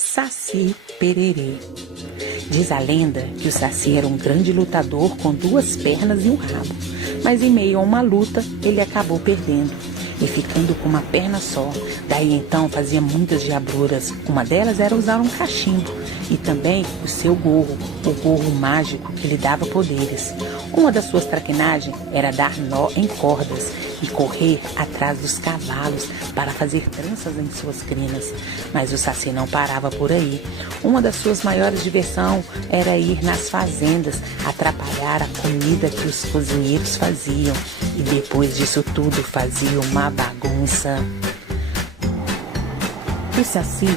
Saci Pererê. Diz a lenda que o Saci era um grande lutador com 2 pernas e um rabo, mas em meio a uma luta ele acabou perdendo e ficando com uma perna só. Daí então fazia muitas diabruras. Uma delas era usar um cachimbo e também o seu gorro, o gorro mágico que lhe dava poderes. Uma das suas traquinagens era dar nó em cordas e correr atrás dos cavalos para fazer tranças em suas crinas. Mas o Saci não parava por aí. Uma das suas maiores diversões era ir nas fazendas, atrapalhar a comida que os cozinheiros faziam. E depois disso tudo fazia uma bagunça. O Saci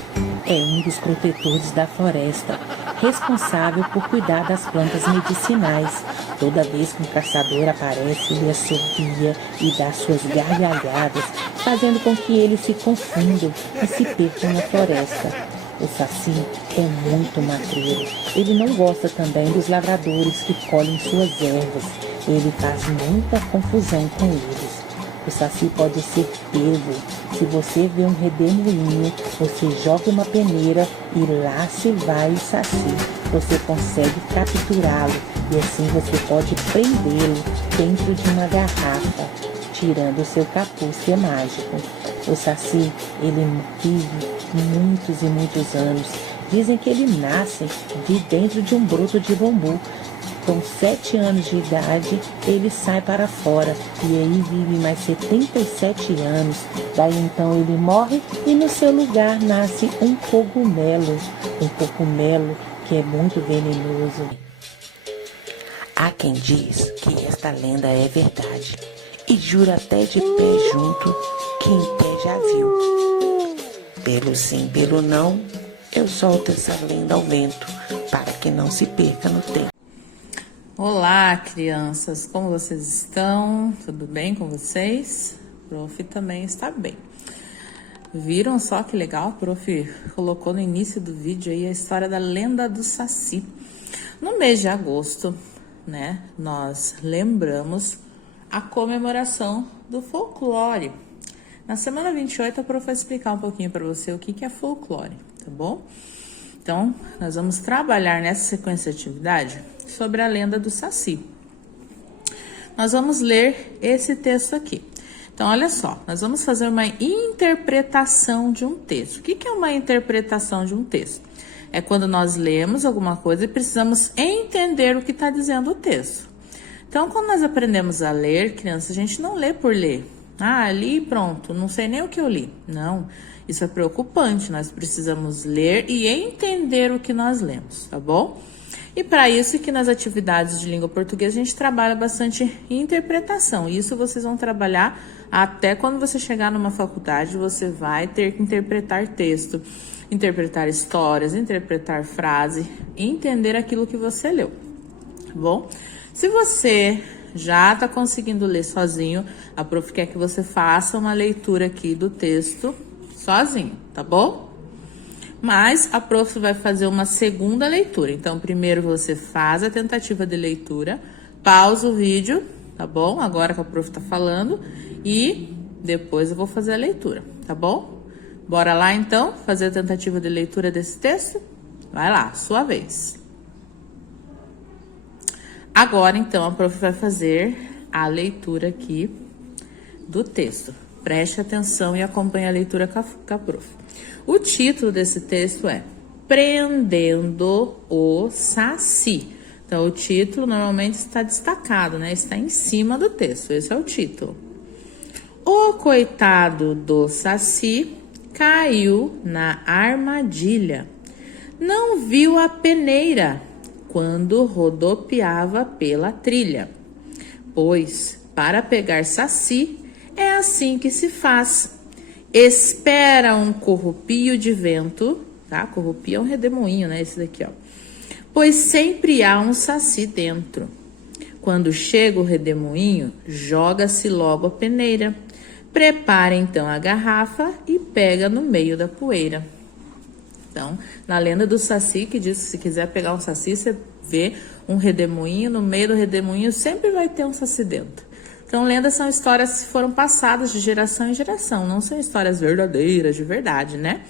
é um dos protetores da floresta, responsável por cuidar das plantas medicinais. Toda vez que um caçador aparece, ele assovia e dá suas gargalhadas, fazendo com que eles se confundam e se percam na floresta. O Saci é muito matreiro. Ele não gosta também dos lavradores que colhem suas ervas. Ele faz muita confusão com eles. O Saci pode ser pego. Se você vê um redemoinho, você joga uma peneira e lá se vai o Saci. Você consegue capturá-lo e assim você pode prendê-lo dentro de uma garrafa, tirando o seu capuz que é mágico. O Saci, ele vive muitos e muitos anos. Dizem que ele nasce de dentro de um broto de bambu. Com 7 anos de idade, ele sai para fora e aí vive mais 77 anos. Daí então ele morre e no seu lugar nasce um cogumelo que é muito venenoso. Há quem diz que esta lenda é verdade e jura até de pé junto que em pé já viu. Pelo sim, pelo não, eu solto essa lenda ao vento para que não se perca no tempo. Olá, crianças, como vocês estão? Tudo bem com vocês? O prof também está bem. Viram só que legal? O prof colocou no início do vídeo aí a história da lenda do Saci. No mês de agosto, né, nós lembramos a comemoração do folclore. Na semana 28, a prof vai explicar um pouquinho para você o que é folclore, tá bom? Então, nós vamos trabalhar nessa sequência de atividade sobre a lenda do Saci. Nós vamos ler esse texto aqui. Então, olha só, nós vamos fazer uma interpretação de um texto. O que é uma interpretação de um texto? É quando nós lemos alguma coisa e precisamos entender o que está dizendo o texto. Então, quando nós aprendemos a ler, crianças, a gente não lê por ler. Ah, li e pronto, não sei nem o que eu li. Não, isso é preocupante. Nós precisamos ler e entender o que nós lemos, tá bom? E para isso que nas atividades de língua portuguesa a gente trabalha bastante interpretação. Isso vocês vão trabalhar até quando você chegar numa faculdade, você vai ter que interpretar texto, interpretar histórias, interpretar frase, entender aquilo que você leu, tá bom? Se você já está conseguindo ler sozinho, a prof quer que você faça uma leitura aqui do texto sozinho, tá bom? Mas a prof vai fazer uma segunda leitura. Então, primeiro você faz a tentativa de leitura, pausa o vídeo, tá bom? Agora que a prof tá falando, e depois eu vou fazer a leitura, tá bom? Bora lá, então, fazer a tentativa de leitura desse texto? Vai lá, sua vez. Agora, então, a prof vai fazer a leitura aqui do texto. Preste atenção e acompanhe a leitura com a prof. O título desse texto é Prendendo o Saci. Então, o título normalmente está destacado, né? Está em cima do texto. Esse é o título. O coitado do Saci caiu na armadilha. Não viu a peneira quando rodopiava pela trilha. Pois, para pegar Saci, é assim que se faz. Espera um corrupio de vento, tá? Corrupio é um redemoinho, né? Esse daqui, ó. Pois sempre há um Saci dentro. Quando chega o redemoinho, joga-se logo a peneira. Prepara então a garrafa e pega no meio da poeira. Então, na lenda do Saci, que diz que se quiser pegar um Saci, você vê um redemoinho, no meio do redemoinho sempre vai ter um Saci dentro. Então, lendas são histórias que foram passadas de geração em geração, não são histórias verdadeiras, de verdade, né?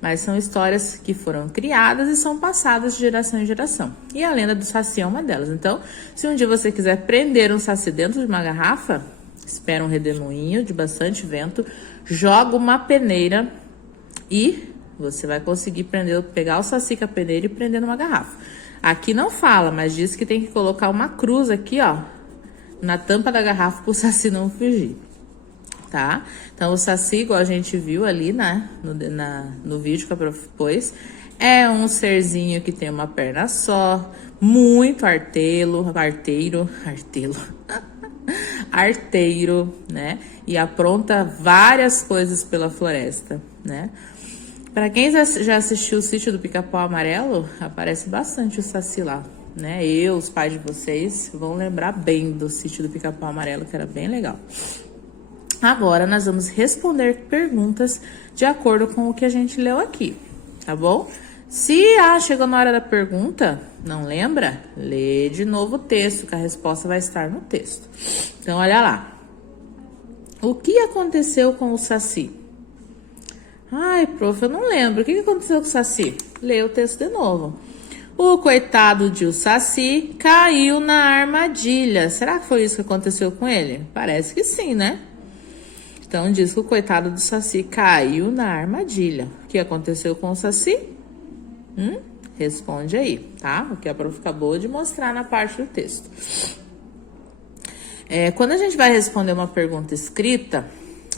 Mas são histórias que foram criadas e são passadas de geração em geração. E a lenda do Saci é uma delas. Então, se um dia você quiser prender um Saci dentro de uma garrafa, espera um redemoinho de bastante vento, joga uma peneira e você vai conseguir pegar o Saci com a peneira e prender numa garrafa. Aqui não fala, mas diz que tem que colocar uma cruz aqui, ó, na tampa da garrafa para o Saci não fugir. Tá? Então, o Saci, igual a gente viu ali, né, no vídeo que a prof pôs, é um serzinho que tem uma perna só, muito arteiro, né, e apronta várias coisas pela floresta, né. Para quem já assistiu o Sítio do Pica-Pau Amarelo, aparece bastante o Saci lá, né, os pais de vocês, vão lembrar bem do Sítio do Pica-Pau Amarelo, que era bem legal. Agora, nós vamos responder perguntas de acordo com o que a gente leu aqui, tá bom? Se chegou na hora da pergunta, não lembra? Lê de novo o texto, que a resposta vai estar no texto. Então, olha lá. O que aconteceu com o Saci? Ai, prof, eu não lembro. O que aconteceu com o Saci? Lê o texto de novo. O coitado de o Saci caiu na armadilha. Será que foi isso que aconteceu com ele? Parece que sim, né? Então, diz que o coitado do Saci caiu na armadilha. O que aconteceu com o Saci? Responde aí, tá? O que a prof acabou de mostrar na parte do texto. Quando a gente vai responder uma pergunta escrita,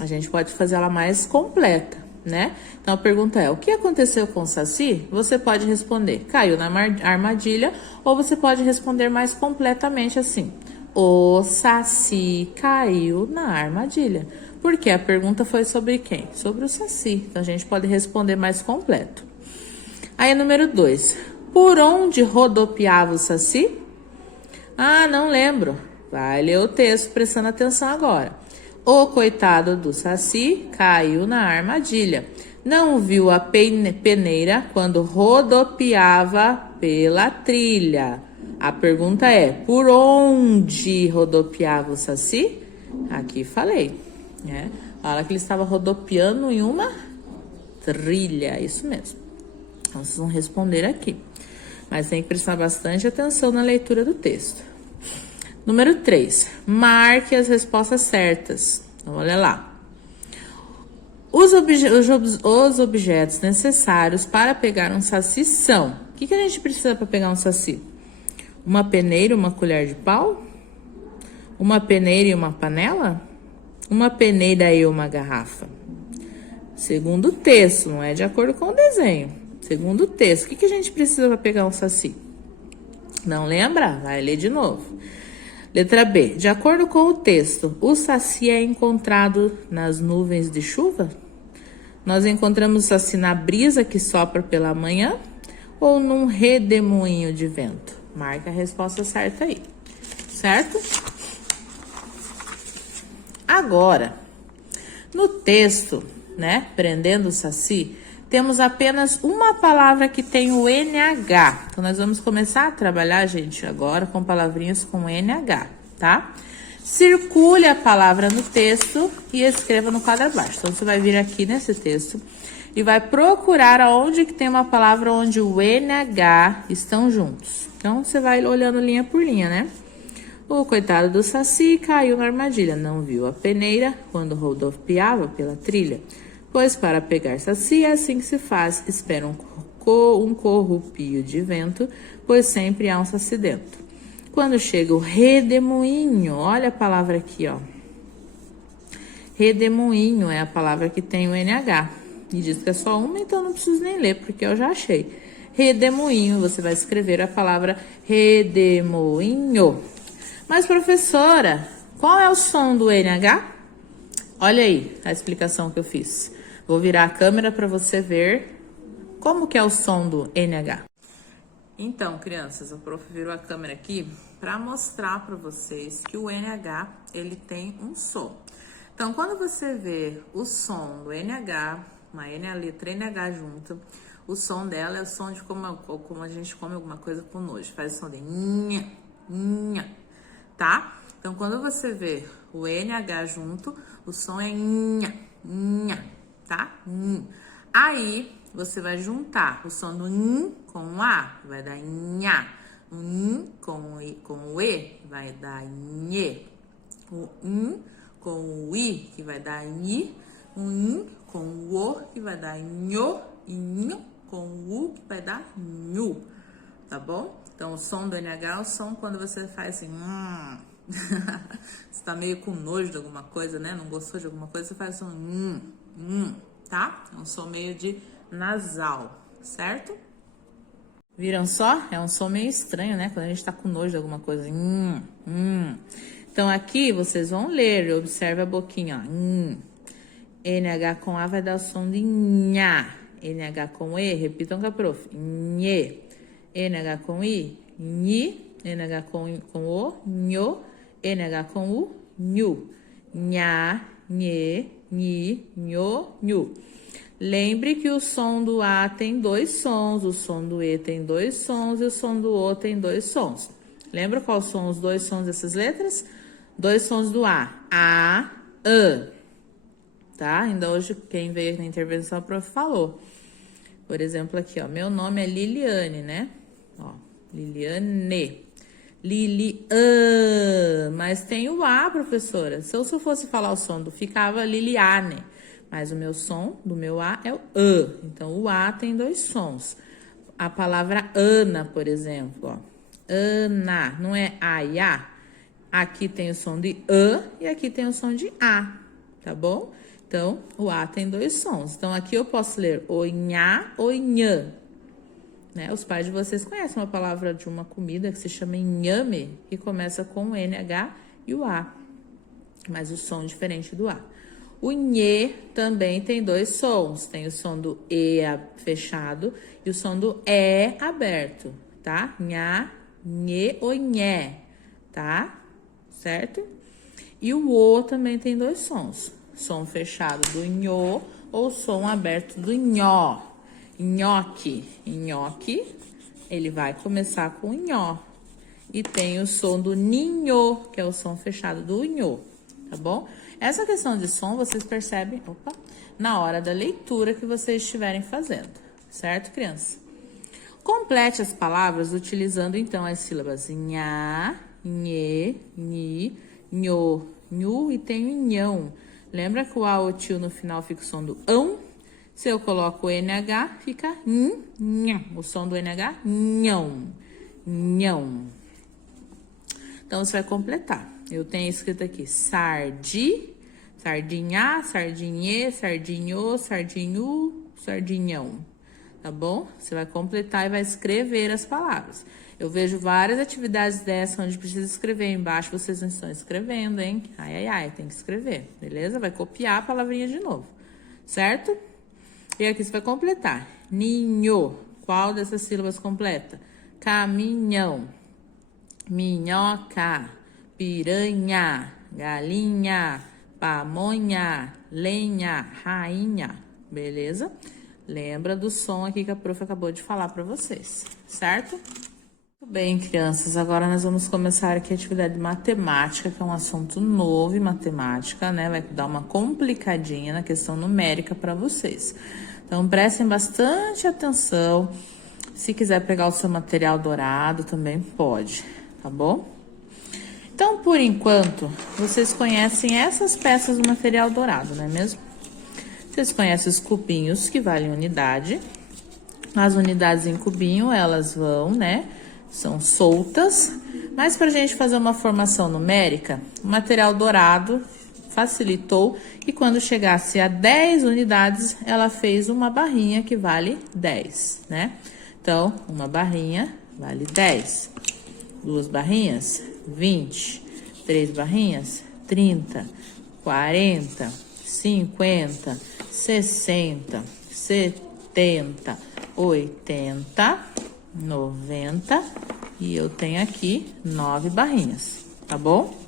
a gente pode fazer ela mais completa, né? Então, a pergunta é, o que aconteceu com o Saci? Você pode responder, caiu na armadilha, ou você pode responder mais completamente assim, o Saci caiu na armadilha. Porque a pergunta foi sobre quem? Sobre o Saci. Então, a gente pode responder mais completo. Aí, número 2. Por onde rodopiava o Saci? Não lembro. Vai ler o texto prestando atenção agora. O coitado do Saci caiu na armadilha. Não viu a peneira quando rodopiava pela trilha. A pergunta é, por onde rodopiava o Saci? Aqui falei. Fala que ele estava rodopiando em uma trilha, isso mesmo. Então, vocês vão responder aqui. Mas tem que prestar bastante atenção na leitura do texto. Número 3. Marque as respostas certas. Então, olha lá. Os objetos necessários para pegar um Saci são... O que a gente precisa para pegar um Saci? Uma peneira e uma colher de pau? Uma peneira e uma panela? Uma peneira e uma garrafa? Segundo o texto, não é de acordo com o desenho. Segundo o texto, o que a gente precisa para pegar um Saci? Não lembra? Vai ler de novo. Letra B. De acordo com o texto, o Saci é encontrado nas nuvens de chuva? Nós encontramos o Saci na brisa que sopra pela manhã ou num redemoinho de vento? Marca a resposta certa aí. Certo? Agora, no texto, né, prendendo o Saci, temos apenas uma palavra que tem o NH. Então, nós vamos começar a trabalhar, gente, agora com palavrinhas com NH, tá? Circule a palavra no texto e escreva no quadro abaixo. Então, você vai vir aqui nesse texto e vai procurar aonde que tem uma palavra onde o NH estão juntos. Então, você vai olhando linha por linha, né? O coitado do Saci caiu na armadilha, não viu a peneira quando rodopiava pela trilha. Pois para pegar Saci é assim que se faz, espera um corrupio de vento, pois sempre há um Saci dentro. Quando chega o redemoinho, olha a palavra aqui, ó. Redemoinho é a palavra que tem o NH. E diz que é só uma, então não preciso nem ler, porque eu já achei. Redemoinho, você vai escrever a palavra redemoinho. Mas, professora, qual é o som do NH? Olha aí a explicação que eu fiz. Vou virar a câmera para você ver como que é o som do NH. Então, crianças, o prof virou a câmera aqui para mostrar para vocês que o NH, ele tem um som. Então, quando você vê o som do NH, uma letra NH junto, o som dela é o som de como a gente come alguma coisa com nojo. Faz o som de nha, nha, tá? Então, quando você vê o NH junto, o som é nha, nha, tá? Aí, você vai juntar o som do N com o A, vai dar nha. O N com o E, vai dar nhê. O N com o I, que vai dar nhi. O N com o O, que vai dar nho. E nho com o U, que vai dar nhu. Tá bom? Então, o som do NH é o som quando você faz assim... Você tá meio com nojo de alguma coisa, né? Não gostou de alguma coisa, você faz um tá? É um som meio de nasal, certo? Viram só? É um som meio estranho, né? Quando a gente tá com nojo de alguma coisa. Então, aqui vocês vão ler, observe a boquinha, ó. NH com A vai dar o som de nha. NH com E, repitam com a prof. Nhê. NH com I, nhi. NH com O, nho. NH com U, nhu. Nha, nhê, nhi, nho, nhu. Lembre que o som do A tem 2 sons, o som do E tem 2 sons e o som do O tem 2 sons. Lembra quais são os 2 sons dessas letras? 2 sons do A, tá? Ainda hoje quem veio na intervenção a prof falou. Por exemplo aqui, ó, meu nome é Liliane, né? Ó, Liliane. Lilian, mas tem o A, professora. Se eu fosse falar o som do ficava Liliane, mas o meu som do meu A é o A. Então, o A tem 2 sons. A palavra Ana, por exemplo, ó. Ana, não é A e A? Aqui tem o som de A e aqui tem o som de A, tá bom? Então, o A tem 2 sons. Então, aqui eu posso ler oinhá, oinhã. Né? Os pais de vocês conhecem uma palavra de uma comida que se chama inhame, que começa com o NH e o A, mas o som é diferente do A. O nhê também tem 2 sons, tem o som do E fechado e o som do E aberto, tá? Nha, nhê ou nhé, tá? Certo? E o O também tem 2 sons, som fechado do nhô ou som aberto do nhó. Nhoque, nhoque, ele vai começar com nhó. E tem o som do ninho, que é o som fechado do nhô, tá bom? Essa questão de som vocês percebem, na hora da leitura que vocês estiverem fazendo, certo, criança? Complete as palavras utilizando, então, as sílabas nha, nhê, nhi, nhô, nhu e tem o nhão. Lembra que o A ou o tio no final fica o som do ão? Se eu coloco o NH, fica nhã. O som do NH, nhão. Nhão. Então, você vai completar. Eu tenho escrito aqui sardi, sardinha, sardinhê, sardinhô, sardinhu, sardinhão. Tá bom? Você vai completar e vai escrever as palavras. Eu vejo várias atividades dessas onde precisa escrever. Embaixo vocês não estão escrevendo, hein? Ai, ai, ai, tem que escrever. Beleza? Vai copiar a palavrinha de novo. Certo? E aqui você vai completar. Ninho. Qual dessas sílabas completa? Caminhão. Minhoca. Piranha. Galinha. Pamonha. Lenha. Rainha. Beleza? Lembra do som aqui que a prof acabou de falar para vocês. Certo? Muito bem, crianças. Agora nós vamos começar aqui a atividade de matemática, que é um assunto novo em matemática, né? Vai dar uma complicadinha na questão numérica para vocês. Então, prestem bastante atenção. Se quiser pegar o seu material dourado, também pode, tá bom? Então, por enquanto, vocês conhecem essas peças do material dourado, não é mesmo? Vocês conhecem os cubinhos, que valem unidade. As unidades em cubinho, elas vão, né? São soltas. Mas para a gente fazer uma formação numérica, o material dourado facilitou e quando chegasse a 10 unidades, ela fez uma barrinha que vale 10, né? Então, uma barrinha vale 10. 2 barrinhas, 20. 3 barrinhas, 30. 40, 50, 60, 70, 80, 90 e eu tenho aqui 9 barrinhas, tá bom?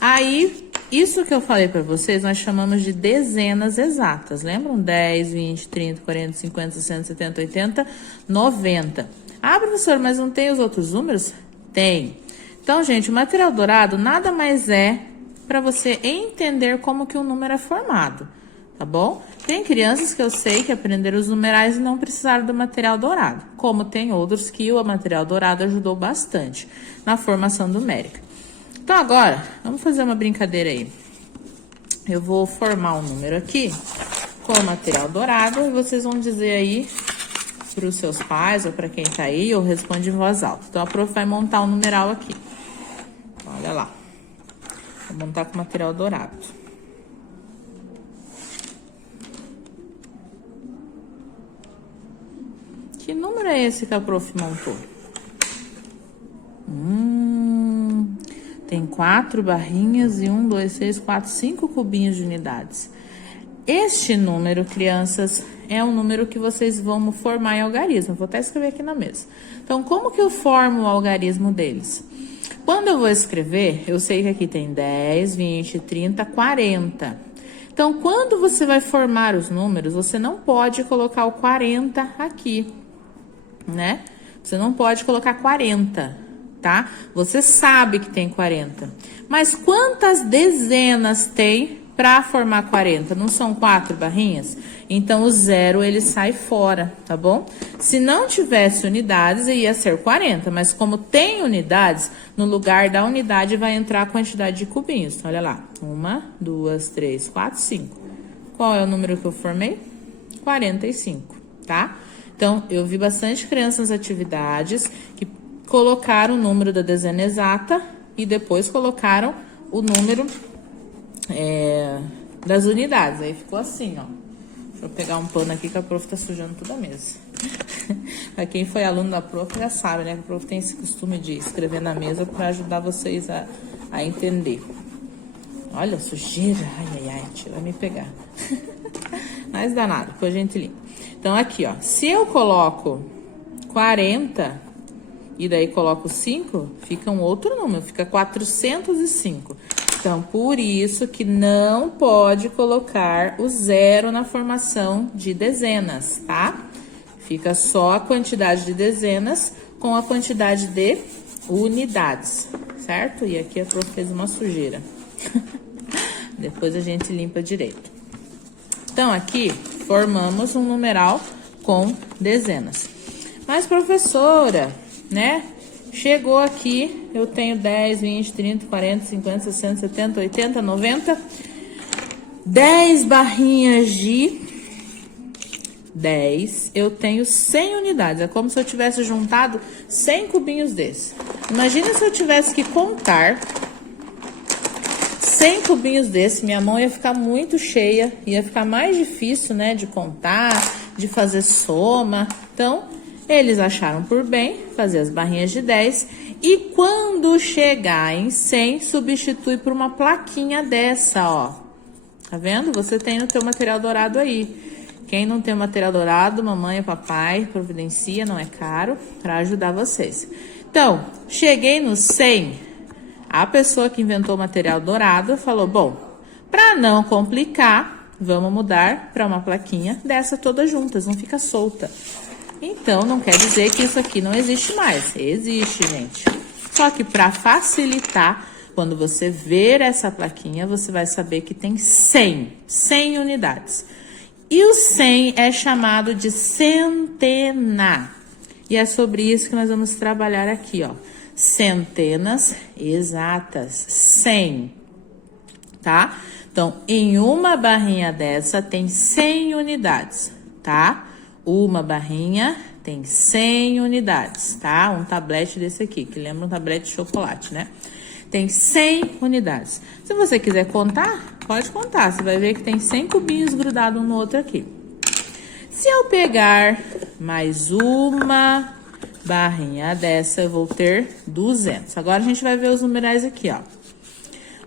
Aí, isso que eu falei para vocês, nós chamamos de dezenas exatas, lembram? 10, 20, 30, 40, 50, 60, 70, 80, 90. Ah, professor, mas não tem os outros números? Tem. Então, gente, o material dourado nada mais é para você entender como que um número é formado, tá bom? Tem crianças que eu sei que aprenderam os numerais e não precisaram do material dourado, como tem outros que o material dourado ajudou bastante na formação numérica. Então agora, vamos fazer uma brincadeira aí. Eu vou formar um número aqui com o material dourado e vocês vão dizer aí para os seus pais ou para quem tá aí, ou responde em voz alta. Então a prof vai montar um numeral aqui. Olha lá. Vou montar com material dourado. Que número é esse que a prof montou? Tem 4 barrinhas e 1, 2, 6, 4, 5 cubinhos de unidades. Este número, crianças, é um número que vocês vão formar em algarismo. Vou até escrever aqui na mesa. Então, como que eu formo o algarismo deles? Quando eu vou escrever, eu sei que aqui tem 10, 20, 30, 40. Então, quando você vai formar os números, você não pode colocar o 40 aqui, né? Você não pode colocar 40, tá? Você sabe que tem 40. Mas quantas dezenas tem para formar 40? Não são 4 barrinhas? Então, o 0, ele sai fora, tá bom? Se não tivesse unidades, ia ser 40. Mas como tem unidades, no lugar da unidade vai entrar a quantidade de cubinhos. Então, olha lá. 1, 2, 3, 4, 5. Qual é o número que eu formei? 45, tá? Então, eu vi bastante crianças nas atividades que colocaram o número da dezena exata e depois colocaram o número das unidades. Aí ficou assim, ó. Deixa eu pegar um pano aqui que a prof tá sujando toda a mesa. Pra quem foi aluno da prof já sabe, né? Que a prof tem esse costume de escrever na mesa para ajudar vocês a entender. Olha, sujeira. Ai, tira me pegar. Mas danado, depois a gente limpa. Então, aqui, ó. Se eu coloco 40 e daí coloco 5, fica um outro número. Fica 405. Então, por isso que não pode colocar o 0 na formação de dezenas, tá? Fica só a quantidade de dezenas com a quantidade de unidades, certo? E aqui a prof fez uma sujeira. Depois a gente limpa direito. Então, aqui formamos um numeral com dezenas. Mas, professora, né? Chegou aqui, eu tenho 10, 20, 30, 40, 50, 60, 70, 80, 90. 10 barrinhas de 10, eu tenho 100 unidades. É como se eu tivesse juntado 100 cubinhos desses. Imagina se eu tivesse que contar 100 cubinhos desses, minha mão ia ficar muito cheia, ia ficar mais difícil, né, de contar, de fazer soma. Então, eles acharam por bem fazer as barrinhas de 10 e quando chegar em 100, substitui por uma plaquinha dessa, ó. Tá vendo? Você tem no teu material dourado aí. Quem não tem o material dourado, mamãe e papai, providencia, não é caro, para ajudar vocês. Então, cheguei no 100, a pessoa que inventou o material dourado falou, bom, para não complicar, vamos mudar para uma plaquinha dessa todas juntas, não fica solta. Então, não quer dizer que isso aqui não existe mais. Existe, gente. Só que para facilitar, quando você ver essa plaquinha, você vai saber que tem 100 unidades. E o 100 é chamado de centena. E é sobre isso que nós vamos trabalhar aqui, ó. Centenas exatas, 100, tá? Então, em uma barrinha dessa tem 100 unidades, tá? Uma barrinha tem 100 unidades, tá? Um tablete desse aqui, que lembra um tablete de chocolate, né? Tem 100 unidades. Se você quiser contar, pode contar. Você vai ver que tem 100 cubinhos grudados um no outro aqui. Se eu pegar mais uma barrinha dessa, eu vou ter 200. Agora a gente vai ver os numerais aqui, ó.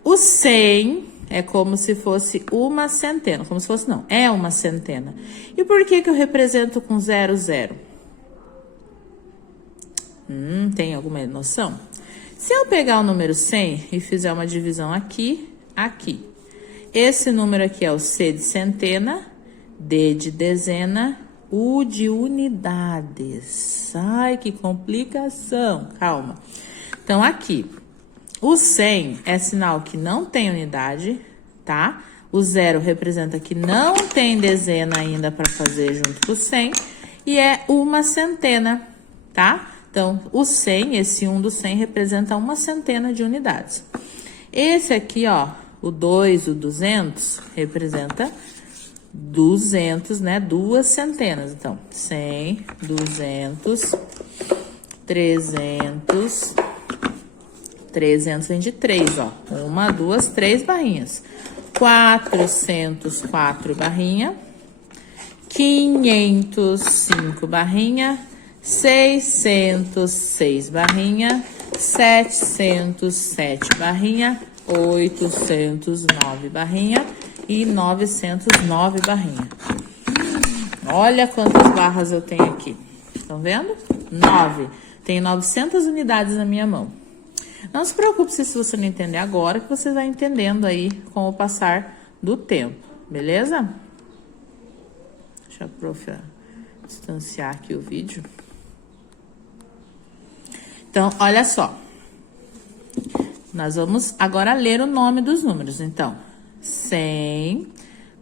O 100 é como se fosse uma centena. Como se fosse, não, é uma centena. E por que que eu represento com 0, 0? Tem alguma noção? Se eu pegar o número 100 e fizer uma divisão aqui, aqui. Esse número aqui é o C de centena, D de dezena, U de unidades. Ai, que complicação. Calma. Então, aqui, o 100 é sinal que não tem unidade, tá? O 0 representa que não tem dezena ainda para fazer junto com o 100. E é uma centena, tá? Então, o 100, esse 1 do 100 representa uma centena de unidades. Esse aqui, ó, o 2, o 200, representa 200, né? Duas centenas. Então, 100, 200, 300... 300 vem de 3, ó. 1, 2, 3 barrinhas. 400, 4 barrinha. 500, 5 barrinha. 600, 6 barrinha. 700, 7 barrinha. 800, 9 barrinha. E 900, 9 barrinha. Olha quantas barras eu tenho aqui. Estão vendo? 9. Tenho 900 unidades na minha mão. Não se preocupe se você não entender agora, que você vai entendendo aí com o passar do tempo, beleza? Deixa a prof distanciar aqui o vídeo. Então, olha só. Nós vamos agora ler o nome dos números. Então, 100,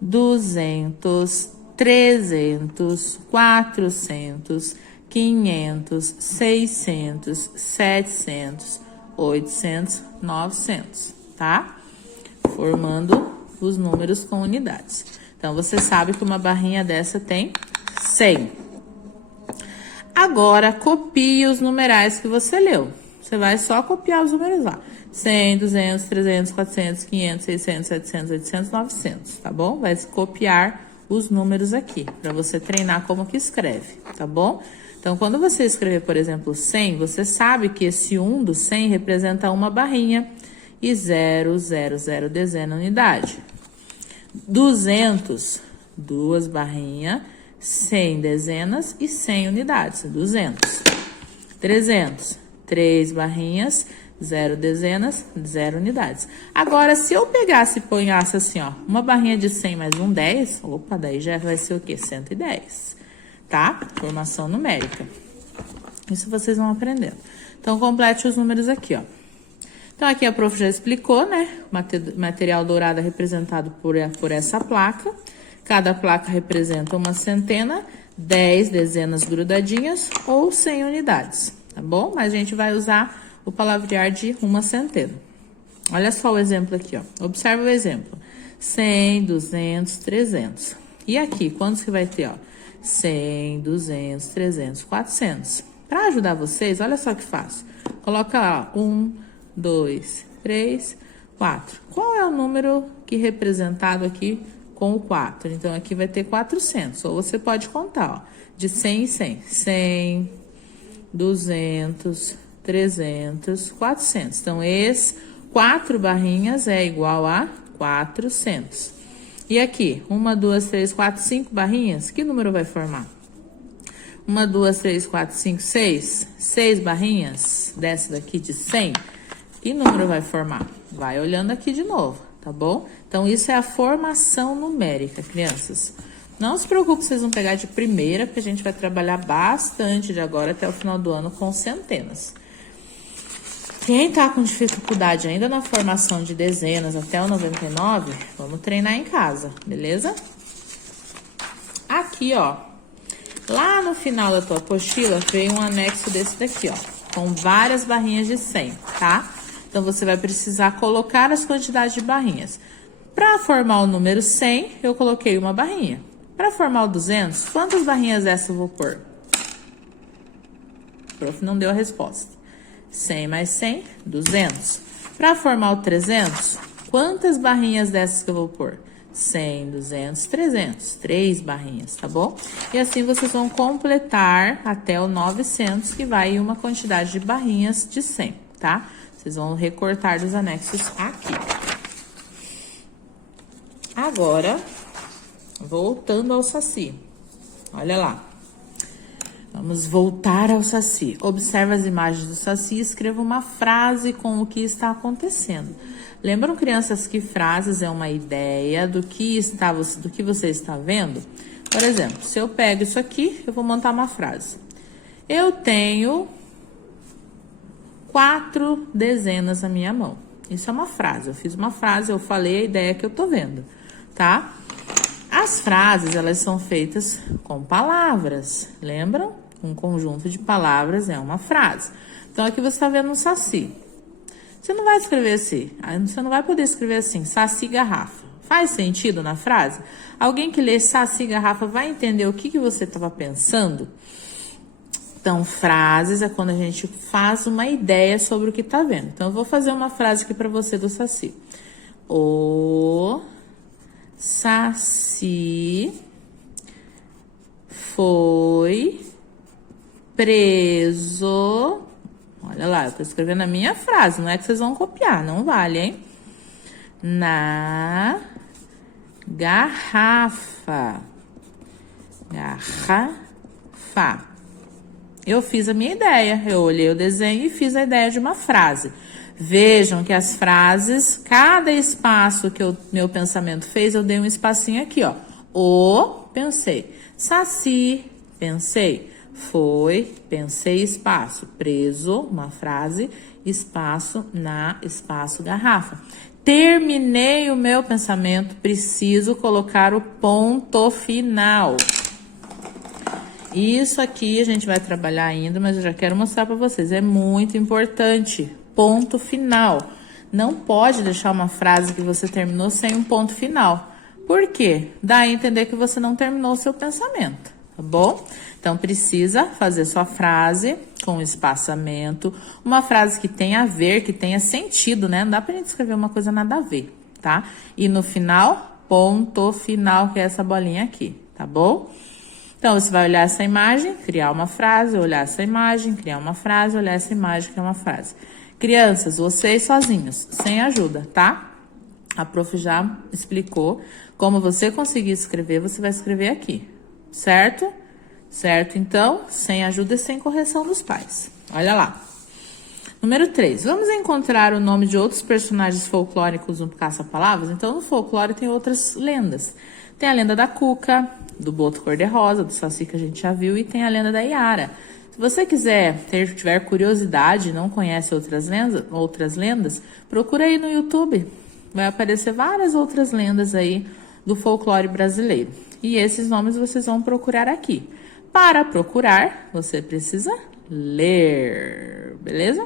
200, 300, 400, 500, 600, 700... 800, 900, tá? Formando os números com unidades. Então, você sabe que uma barrinha dessa tem 100. Agora, copie os numerais que você leu. Você vai só copiar os números lá. 100, 200, 300, 400, 500, 600, 700, 800, 900, tá bom? Vai copiar os números aqui, para você treinar como que escreve, tá bom? Então, quando você escrever, por exemplo, 100, você sabe que esse 1 do 100 representa uma barrinha e 0, 0, 0, dezena, unidade. 200, duas barrinhas, 100 dezenas e 100 unidades, 200. 300, 3 barrinhas, 0 dezenas, 0 unidades. Agora, se eu pegasse e ponhasse assim, ó, uma barrinha de 100 mais um 10, opa, daí já vai ser o quê? 110. Tá? Formação numérica. Isso vocês vão aprendendo. Então, complete os números aqui, ó. Então, aqui a prof já explicou, né? Material dourado é representado por essa placa. Cada placa representa uma centena, 10 dezenas grudadinhas ou 100 unidades, tá bom? Mas a gente vai usar o palavrear de uma centena. Olha só o exemplo aqui, ó. Observa o exemplo. 100, 200, 300. E aqui, quantos que vai ter, ó? 100, 200, 300, 400. Para ajudar vocês, olha só que fácil. Coloca lá, 1, 2, 3, 4. Qual é o número que é representado aqui com o 4? Então, aqui vai ter 400. Ou você pode contar, ó, de 100 em 100. 100, 200, 300, 400. Então, esse 4 barrinhas é igual a 400. E aqui, 1, 2, 3, 4, 5 barrinhas, que número vai formar? 1, 2, 3, 4, 5, 6. 6 barrinhas dessa daqui de 100. Que número vai formar? Vai olhando aqui de novo, tá bom? Então, isso é a formação numérica, crianças. Não se preocupe, vocês vão pegar de primeira, porque a gente vai trabalhar bastante de agora até o final do ano com centenas. Quem tá com dificuldade ainda na formação de dezenas até o 99, vamos treinar em casa, beleza? Aqui, ó, lá no final da tua apostila veio um anexo desse daqui, ó, com várias barrinhas de 100, tá? Então, você vai precisar colocar as quantidades de barrinhas. Para formar o número 100, eu coloquei uma barrinha. Para formar o 200, quantas barrinhas dessa eu vou pôr? O prof não deu a resposta. 100 mais 100, 200. Para formar o 300, quantas barrinhas dessas que eu vou pôr? 100, 200, 300. 3 barrinhas, tá bom? E assim vocês vão completar até o 900, que vai uma quantidade de barrinhas de 100, tá? Vocês vão recortar dos anexos aqui. Agora, voltando ao Saci. Olha lá. Vamos voltar ao Saci. Observe as imagens do Saci e escreva uma frase com o que está acontecendo. Lembram, crianças, que frases é uma ideia do que você está vendo? Por exemplo, se eu pego isso aqui, eu vou montar uma frase. Eu tenho 4 dezenas na minha mão. Isso é uma frase. Eu fiz uma frase, eu falei a ideia que eu tô vendo. tá? As frases, elas são feitas com palavras, lembram? Um conjunto de palavras é uma frase. Então, aqui você tá vendo um saci. Você não vai escrever assim, você não vai poder escrever assim, saci garrafa. Faz sentido na frase? Alguém que lê saci garrafa vai entender o que você estava pensando? Então, frases é quando a gente faz uma ideia sobre o que tá vendo. Então, eu vou fazer uma frase aqui para você do saci. O saci foi preso. Olha lá, eu tô escrevendo a minha frase, não é que vocês vão copiar, não vale, hein? Na garrafa. Garrafa. Eu fiz a minha ideia, eu olhei o desenho e fiz a ideia de uma frase. Vejam que as frases, cada espaço que o meu pensamento fez, eu dei um espacinho aqui, ó. O, pensei. Saci, pensei. Foi, pensei, espaço. Preso, uma frase, espaço, espaço, garrafa. Terminei o meu pensamento, preciso colocar o ponto final. Isso aqui a gente vai trabalhar ainda, mas eu já quero mostrar para vocês. É muito importante. Ponto final. Não pode deixar uma frase que você terminou sem um ponto final. Por quê? Dá a entender que você não terminou o seu pensamento, tá bom? Então, precisa fazer sua frase com espaçamento. Uma frase que tenha a ver, que tenha sentido, né? Não dá pra gente escrever uma coisa nada a ver, tá? E no final, ponto final, que é essa bolinha aqui, tá bom? Então, você vai olhar essa imagem, criar uma frase, olhar essa imagem, criar uma frase, olhar essa imagem, criar uma frase. Crianças, vocês sozinhos, sem ajuda, tá? A prof já explicou como você conseguir escrever, você vai escrever aqui, certo? Certo, então, sem ajuda e sem correção dos pais. Olha lá. Número 3. Vamos encontrar o nome de outros personagens folclóricos no caça-palavras? Então, no folclore tem outras lendas. Tem a lenda da Cuca, do Boto Cor-de-Rosa, do Saci que a gente já viu, e tem a lenda da Iara. Se você tiver curiosidade e não conhece outras lendas, procura aí no YouTube. Vai aparecer várias outras lendas aí do folclore brasileiro. E esses nomes vocês vão procurar aqui. Para procurar, você precisa ler, beleza?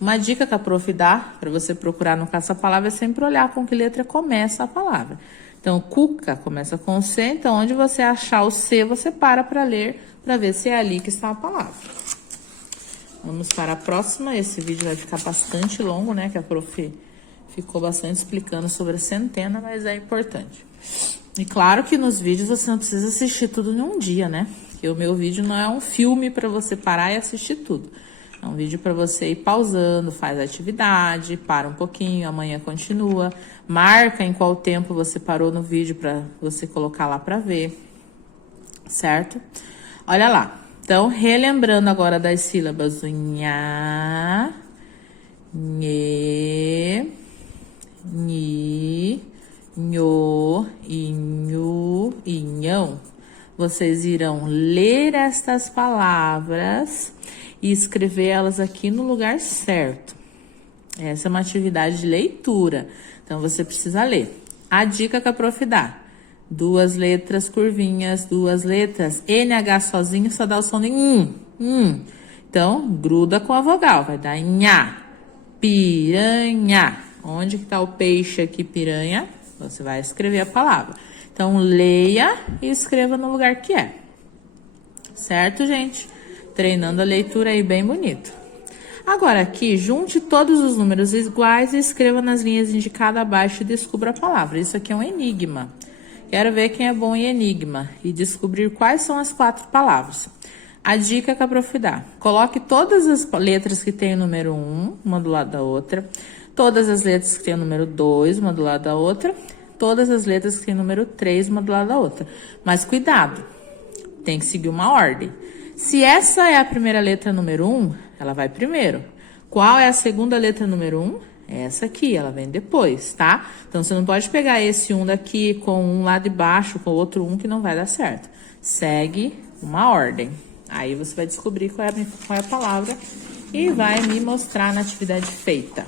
Uma dica que a prof dá para você procurar no caça-palavra é sempre olhar com que letra começa a palavra. Então, Cuca começa com C, então onde você achar o C, você para ler, para ver se é ali que está a palavra. Vamos para a próxima. Esse vídeo vai ficar bastante longo, né? Que a prof ficou bastante explicando sobre a centena, mas é importante. E claro que nos vídeos você não precisa assistir tudo em um dia, né? Porque o meu vídeo não é um filme para você parar e assistir tudo. É um vídeo para você ir pausando, faz a atividade, para um pouquinho, amanhã continua. Marca em qual tempo você parou no vídeo para você colocar lá para ver, certo? Olha lá. Então, relembrando agora das sílabas do nha, nhê, nhi, nhô, inhu e nhão. Vocês irão ler estas palavras e escrever elas aqui no lugar certo. Essa é uma atividade de leitura, então você precisa ler. A dica que a prof dá: 2 letras curvinhas, 2 letras. NH sozinho só dá o som de Então, gruda com a vogal, vai dar nha. Piranha. Onde que tá o peixe aqui, piranha? Você vai escrever a palavra. Então, leia e escreva no lugar que é. Certo, gente? Treinando a leitura aí bem bonito. Agora aqui, junte todos os números iguais e escreva nas linhas indicadas abaixo e descubra a palavra. Isso aqui é um enigma. Quero ver quem é bom em enigma e descobrir quais são as 4 palavras. A dica que a prof dá: coloque todas as letras que tem o número 1, uma do lado da outra. Todas as letras que tem o número 2, uma do lado da outra. Todas as letras que tem o número 3, uma do lado da outra. Mas cuidado, tem que seguir uma ordem. Se essa é a primeira letra número 1, ela vai primeiro. Qual é a segunda letra número 1? Essa aqui, ela vem depois, tá? Então, você não pode pegar esse 1 daqui com um lá de baixo, com o outro 1, que não vai dar certo. Segue uma ordem. Aí, você vai descobrir qual é a palavra e vai me mostrar na atividade feita.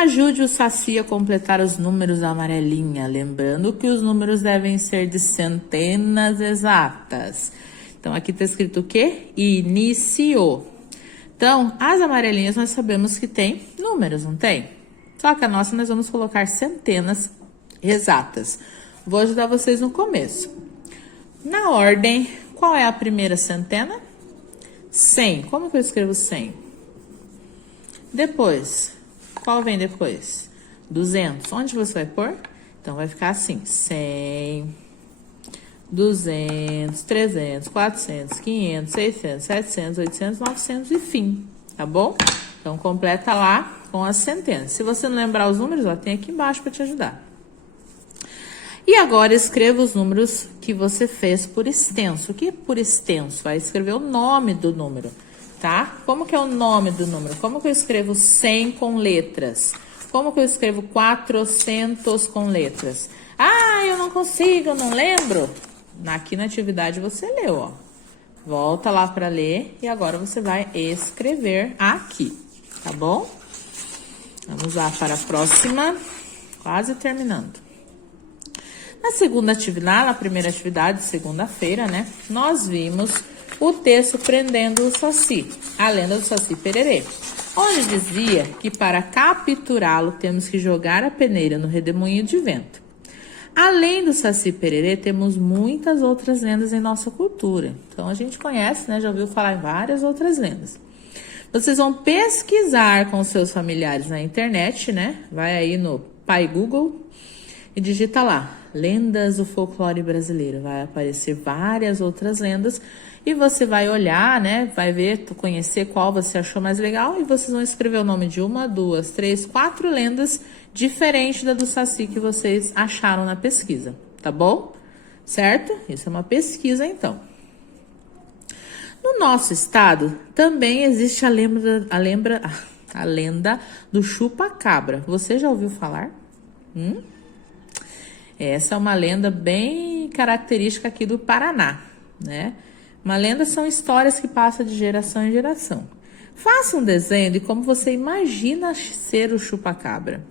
Ajude o Saci a completar os números amarelinha, lembrando que os números devem ser de centenas exatas. Então, aqui está escrito o quê? Iniciou. Então, as amarelinhas nós sabemos que tem números, não tem? Só que a nossa nós vamos colocar centenas exatas. Vou ajudar vocês no começo. Na ordem, qual é a primeira centena? 100. Como que eu escrevo 100? Depois, qual vem depois? 200. Onde você vai pôr? Então, vai ficar assim, 100, 200, 300, 400, 500, 600, 700, 800, 900 e fim, tá bom? Então, completa lá com as centenas. Se você não lembrar os números, ó, tem aqui embaixo para te ajudar. E agora, escreva os números que você fez por extenso. O que é por extenso? Vai escrever o nome do número, tá? Como que é o nome do número? Como que eu escrevo 100 com letras? Como que eu escrevo 400 com letras? Ah, eu não consigo, eu não lembro. Aqui na atividade você leu, ó. Volta lá para ler e agora você vai escrever aqui, tá bom? Vamos lá para a próxima, quase terminando. Na segunda atividade, na primeira atividade, segunda-feira, né? Nós vimos o texto Prendendo o Saci, a lenda do Saci Pererê, onde dizia que para capturá-lo temos que jogar a peneira no redemoinho de vento. Além do Saci Pererê, temos muitas outras lendas em nossa cultura. Então, a gente conhece, né? Já ouviu falar em várias outras lendas. Vocês vão pesquisar com seus familiares na internet, né? Vai aí no Pai Google e digita lá, lendas do folclore brasileiro. Vai aparecer várias outras lendas e você vai olhar, né? Vai ver, conhecer qual você achou mais legal e vocês vão escrever o nome de 1, 2, 3, 4 lendas diferentes da do Saci que vocês acharam na pesquisa, tá bom? Certo? Isso é uma pesquisa, então. No nosso estado, também existe a lenda do chupa-cabra. Você já ouviu falar? Essa é uma lenda bem característica aqui do Paraná, né? Uma lenda são histórias que passam de geração em geração. Faça um desenho de como você imagina ser o chupa-cabra.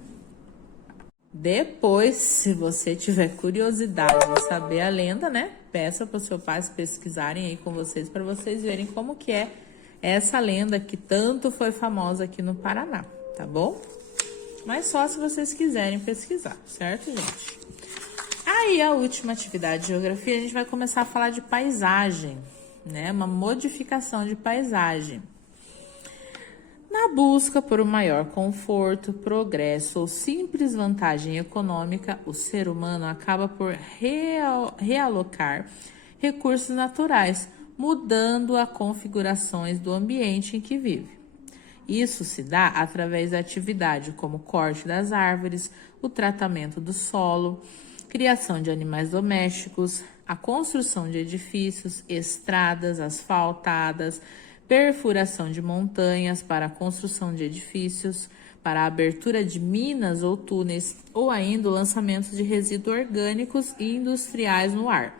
Depois, se você tiver curiosidade de saber a lenda, né? Peça para os seus pais pesquisarem aí com vocês para vocês verem como que é essa lenda que tanto foi famosa aqui no Paraná, tá bom? Mas só se vocês quiserem pesquisar, certo, gente? Aí, a última atividade de geografia, a gente vai começar a falar de paisagem, né? Uma modificação de paisagem. Na busca por um maior conforto, progresso ou simples vantagem econômica, o ser humano acaba por realocar recursos naturais, mudando as configurações do ambiente em que vive. Isso se dá através da atividade como o corte das árvores, o tratamento do solo, criação de animais domésticos, a construção de edifícios, estradas asfaltadas, perfuração de montanhas para a construção de edifícios, para a abertura de minas ou túneis, ou ainda o lançamento de resíduos orgânicos e industriais no ar,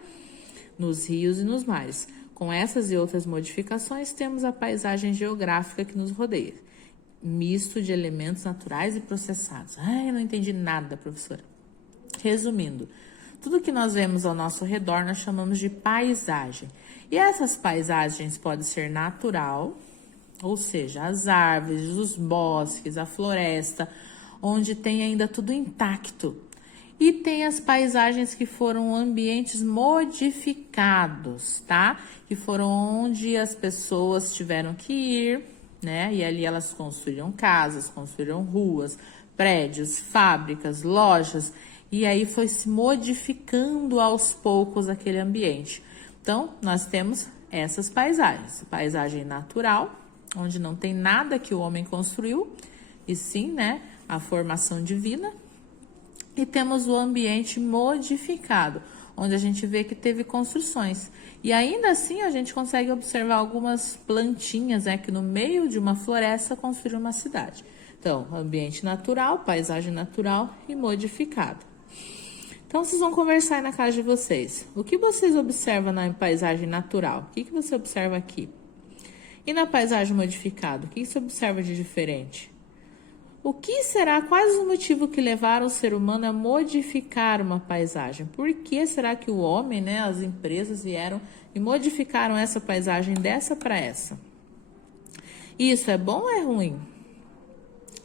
nos rios e nos mares. Com essas e outras modificações, temos a paisagem geográfica que nos rodeia, misto de elementos naturais e processados. Ai, eu não entendi nada, professora. Resumindo, tudo que nós vemos ao nosso redor nós chamamos de paisagem. E essas paisagens podem ser natural, ou seja, as árvores, os bosques, a floresta, onde tem ainda tudo intacto. E tem as paisagens que foram ambientes modificados, tá? Que foram onde as pessoas tiveram que ir, né? E ali elas construíram casas, construíram ruas, prédios, fábricas, lojas. E aí foi se modificando aos poucos aquele ambiente. Então, nós temos essas paisagens. Paisagem natural, onde não tem nada que o homem construiu, e sim, né, a formação divina. E temos o ambiente modificado, onde a gente vê que teve construções. E ainda assim, a gente consegue observar algumas plantinhas, né, que no meio de uma floresta construíram uma cidade. Então, ambiente natural, paisagem natural e modificado. Então, vocês vão conversar aí na casa de vocês. O que vocês observam na paisagem natural? O que você observa aqui? E na paisagem modificada, o que você observa de diferente? O que será? Quais os motivos que levaram o ser humano a modificar uma paisagem? Por que será que o homem, né, as empresas vieram e modificaram essa paisagem dessa para essa? Isso é bom ou é ruim?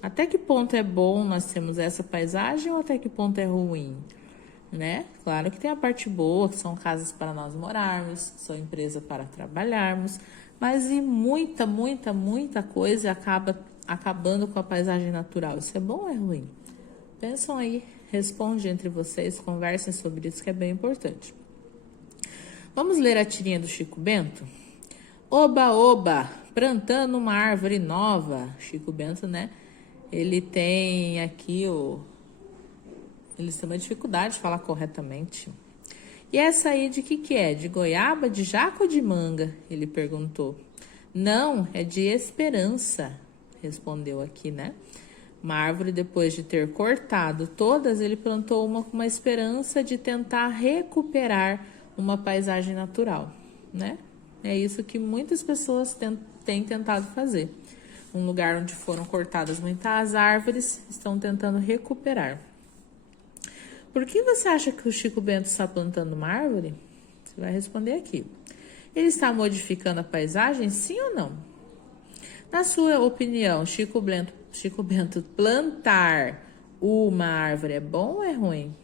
Até que ponto é bom nós temos essa paisagem ou até que ponto é ruim? Né? Claro que tem a parte boa, que são casas para nós morarmos, são empresas para trabalharmos, mas e muita coisa acaba acabando com a paisagem natural. Isso é bom ou é ruim? Pensam aí, responde entre vocês, conversem sobre isso que é bem importante. Vamos ler a tirinha do Chico Bento? Oba, oba, plantando uma árvore nova. Chico Bento, né? Ele tem aqui Eles têm uma dificuldade de falar corretamente. E essa aí de que é? De goiaba, de jaca ou de manga? Ele perguntou. Não, é de esperança, respondeu aqui, né? Uma árvore, depois de ter cortado todas, ele plantou uma com uma esperança de tentar recuperar uma paisagem natural, né? É isso que muitas pessoas têm tentado fazer. Um lugar onde foram cortadas muitas árvores, estão tentando recuperar. Por que você acha que o Chico Bento está plantando uma árvore? Você vai responder aqui. Ele está modificando a paisagem, sim ou não? Na sua opinião, Chico Bento plantar uma árvore é bom ou é ruim?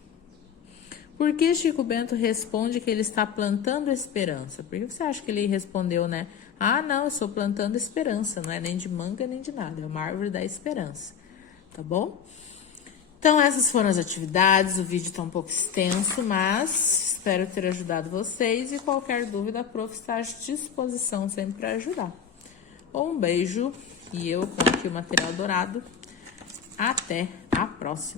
Por que Chico Bento responde que ele está plantando esperança? Por que você acha que ele respondeu, né? Ah, não, eu estou plantando esperança, não é nem de manga nem de nada, é uma árvore da esperança, tá bom? Então, essas foram as atividades, o vídeo está um pouco extenso, mas espero ter ajudado vocês e qualquer dúvida, a prof está à disposição sempre para ajudar. Um beijo e eu com aqui o material dourado. Até a próxima!